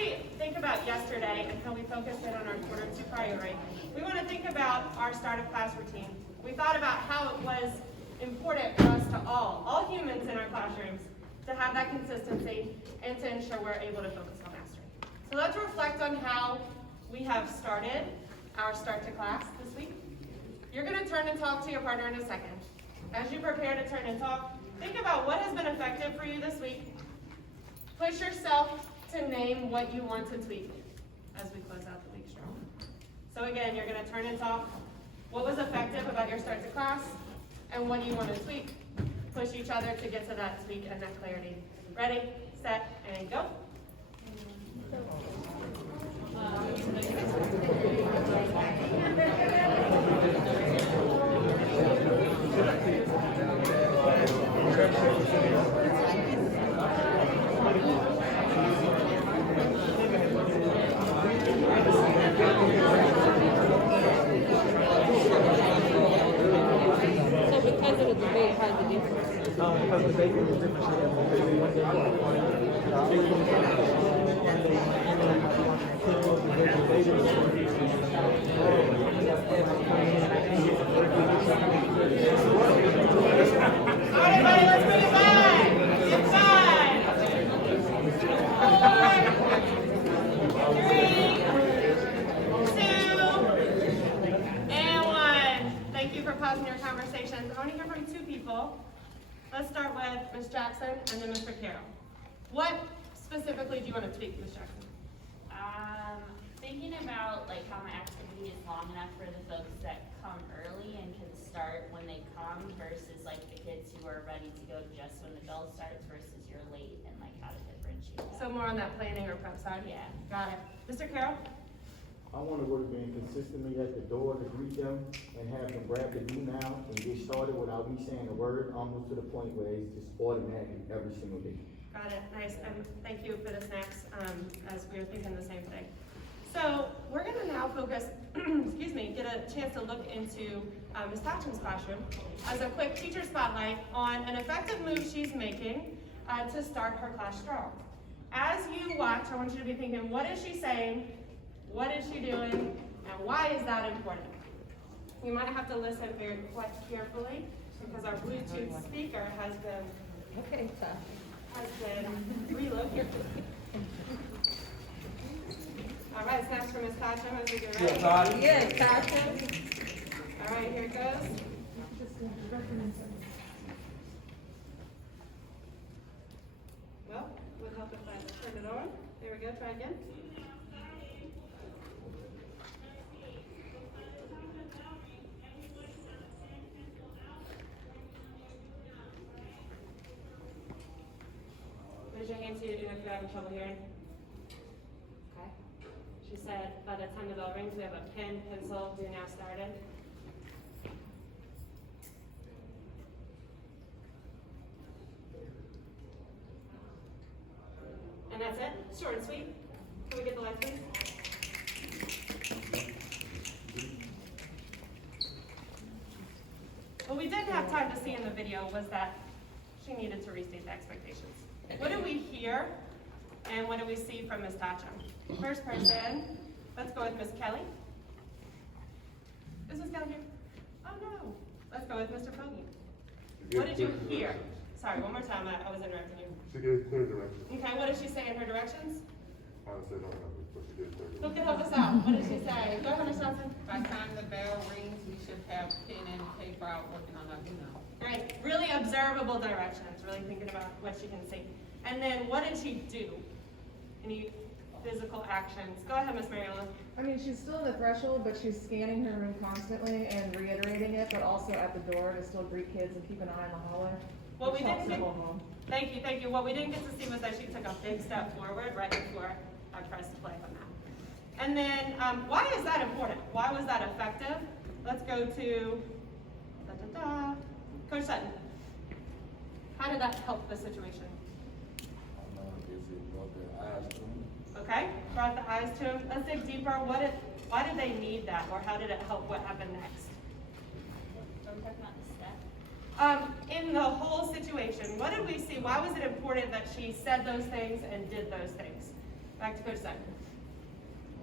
we think about yesterday and how we focused in on our quarter two priority, we want to think about our start of class routine. We thought about how it was important for us to all humans in our classrooms, to have that consistency and to ensure we're able to focus on mastery. So let's reflect on how we have started our start to class this week. You're going to turn and talk to your partner in a second. As you prepare to turn and talk, think about what has been effective for you this week. Push yourself to name what you want to tweak as we close out the week strong. So again, you're going to turn and talk. What was effective about your start to class? And what do you want to tweak? Push each other to get to that tweak and that clarity. Ready, set, and go. Because the bacon is different, so all right, everybody, let's bring it back. In 5, 4, 3, 2, and 1. Thank you for pausing your conversations. I want to hear from 2 people. Let's start with Ms. Jackson and then Mr. Carroll. What specifically do you want to tweak, Ms. Jackson? Thinking about like how my activity is long enough for the folks that come early and can start when they come versus like the kids who are ready to go just when the bell starts versus you're late, and like how to differentiate that. So more on that planning or prep side? Yeah. Got it. Mr. Carroll? I want to work being consistently at the door to greet them and have them grab the do now and get started without me saying a word, almost to the point where it's just automatic every single day. Got it. Nice. And thank you for the snacks as we were thinking the same thing. So we're going to now focus, excuse me, get a chance to look into Ms. Thatcham's classroom as a quick teacher spotlight on an effective move she's making to start her class strong. As you watch, I want you to be thinking, what is she saying? What is she doing? And why is that important? You might have to listen very quite carefully because our Bluetooth speaker has been relocated. All right, snacks for Ms. Thatcham as we get ready. Yes, Tasha. All right, here it goes. Well, would help if I turn it on. There we go, try again. Raise your hand so you if you're having trouble hearing. Okay. She said by the time the bell rings, we have a pen, pencil, do now started. And that's it? Short and sweet. Can we get the light, please? What we didn't have time to see in the video was that she needed to restate the expectations. What do we hear and what do we see from Ms. Thatcham? First person, let's go with Ms. Kelly. Is Ms. Kelly here? Oh no. Let's go with Mr. Foggy. What did you hear? Sorry, one more time, I was interrupting you. She gave clear directions. Okay, what did she say in her directions? Honestly, I don't remember, but she gave clear Who directions. can help us out? What did she say? Go ahead, Ms. Johnson. By the time the bell rings, we should have pen and paper out working on our, Great, really observable directions, really thinking about what she can see. And then what did she do? Any physical actions? Go ahead, Ms. Mariola. I mean, she's still in the threshold, but she's scanning her room constantly and reiterating it, but also at the door to still greet kids and keep an eye on the hallway. What we which helps didn't the get, whole home. thank you. What we didn't get to see was that she took a big step forward right before I pressed play on that. And then, why is that important? Why was that effective? Let's go to Coach Sutton. How did that help the situation? Okay, brought the eyes to him. Let's dig deeper. Why did they need that, or how did it help? What happened next? Are we talking about the step? In the whole situation, what did we see? Why was it important that she said those things and did those things? Back to Coach Sutton.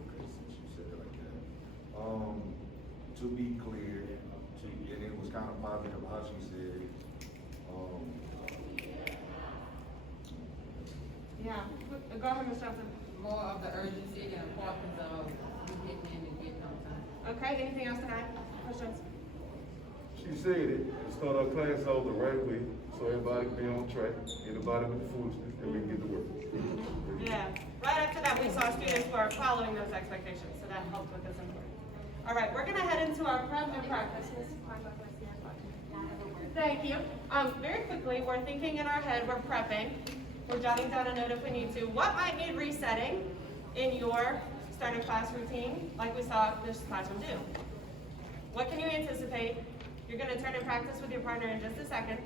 Okay, since you said it like that. To be clear, and it was kind of positive how she said it. Yeah, go ahead, Ms. Johnson. More of the urgency and importance of you getting in and getting on time. Okay, anything else to add? Questions? She said it, start our class off the right way, so everybody can be on track, anybody with the foolishness, and we can get to work. Yeah, right after that, we saw students were following those expectations, so that helped with this important. All right, we're gonna head into our prep and practice. Thank you. Very quickly, we're thinking in our head, we're prepping. We're jotting down a note if we need to. What might need resetting in your start of class routine, like we saw this classroom do? What can you anticipate? You're gonna turn and practice with your partner in just a second.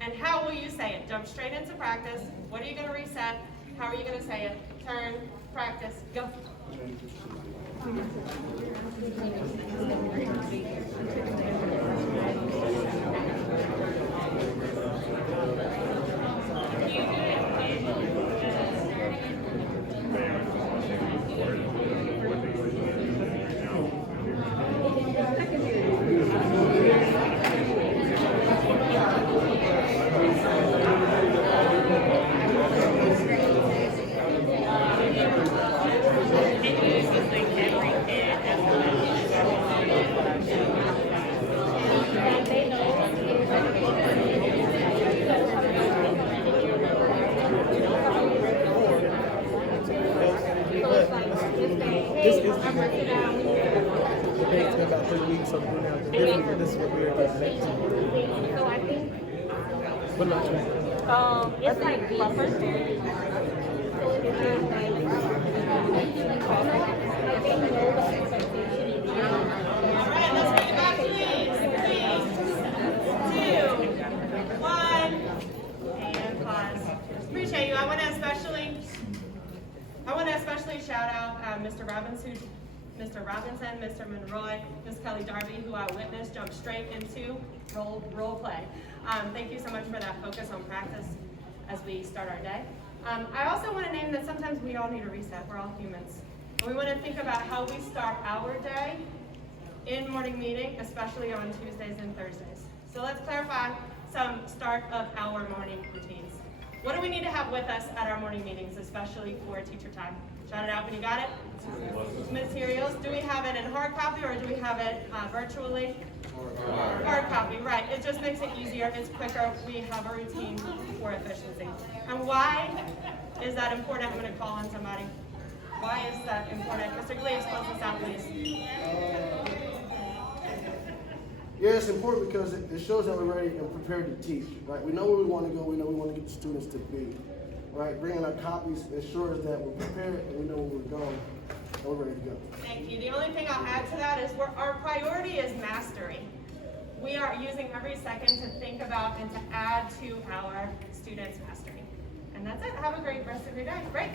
And how will you say it? Jump straight into practice. What are you gonna reset? How are you gonna say it? Turn, practice, go. This is the debate's been about 3 weeks, so we're now different. This is what we're getting to. So I think, What about you? it's like buffer. All right, let's bring it back, please. 3, 2, 1, and pause. Appreciate you. I want to especially shout out Mr. Robinson, Mr. Monroy, Ms. Kelly Darby, who I witnessed jump straight into role play. Thank you so much for that focus on practice as we start our day. I also want to name that sometimes we all need a reset. We're all humans. And we want to think about how we start our day in morning meeting, especially on Tuesdays and Thursdays. So let's clarify some start of our morning routines. What do we need to have with us at our morning meetings, especially for teacher time? Shout it out when you got it. Materials. Do we have it in hard copy or do we have it virtually? Hard copy, right. It just makes it easier. It's quicker. We have a routine for efficiency. And why is that important? I'm going to call on somebody. Why is that important? Mr. Gleaves, close this out, please. Yeah, it's important because it shows that we're ready and prepared to teach, right? We know where we want to go, we know we want to get the students to be, right? Bringing our copies ensures that we're prepared and we know where we're going and we're ready to go. Thank you. The only thing I'll add to that is our priority is mastery. We are using every second to think about and to add to our students' mastery. And that's it. Have a great rest of your day. Great.